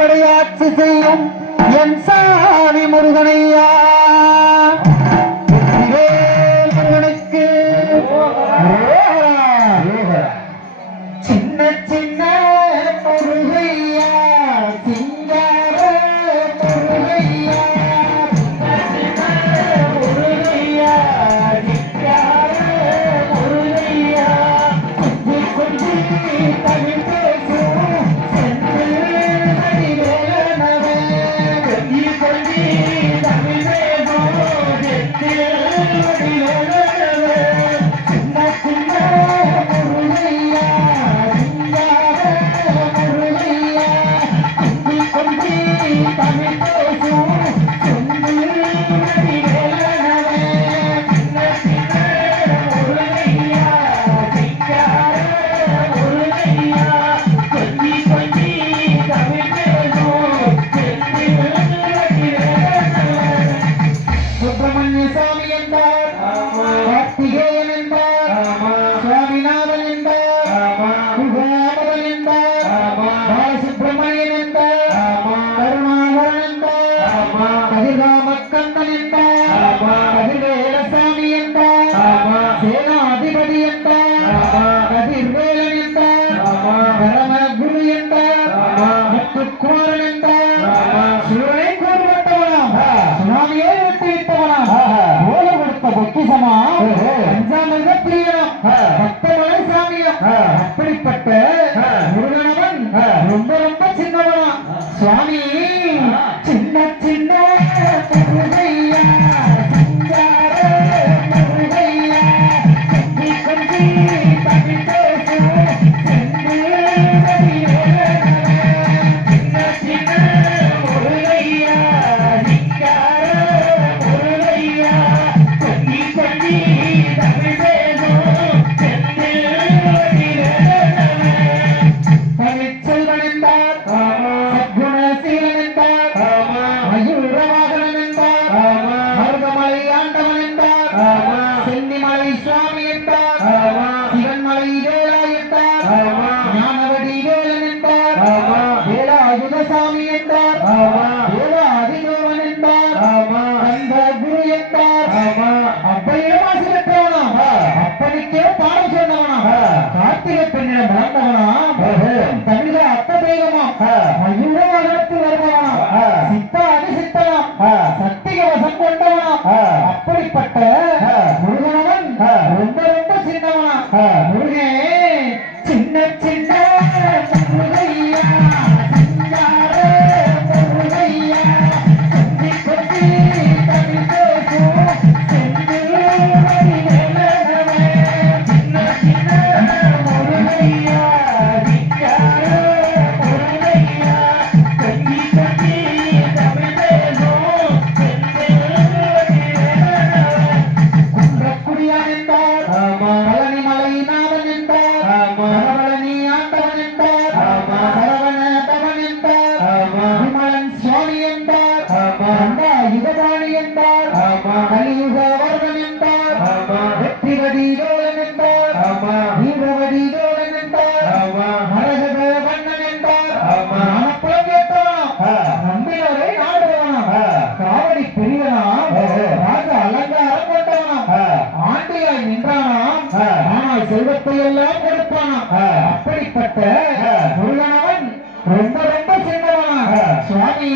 திருவடையாட்சி செய்யும் என் சாமி முருகனையா. கந்தன் என்ற வேலசாமி என்ற சேனாதிபதி என்ற அப்படிப்பட்ட முருகனவன் ரொம்ப ரொம்ப சின்னவனா சுவாமி நசீலன் என்றார் மயூர வாகனன் என்றார் மருதமலை ஆண்டவன் என்றார் செந்திமலை சுவாமி என்றார் சிவன்மலை வேலா என்றார் ஞானவடி வேலன் என்றார் வேலா பாடம் சொன்னவனாம் கார்த்திகை பெண்ணிடம் வளர்ந்தவனாம். হ্যাঁ தன்னுடைய செல்வத்தை எல்லாம் கொடுப்பானாம் அப்படிப்பட்ட முருகனவன் ரொம்ப ரொம்ப சின்னவனா சுவாமி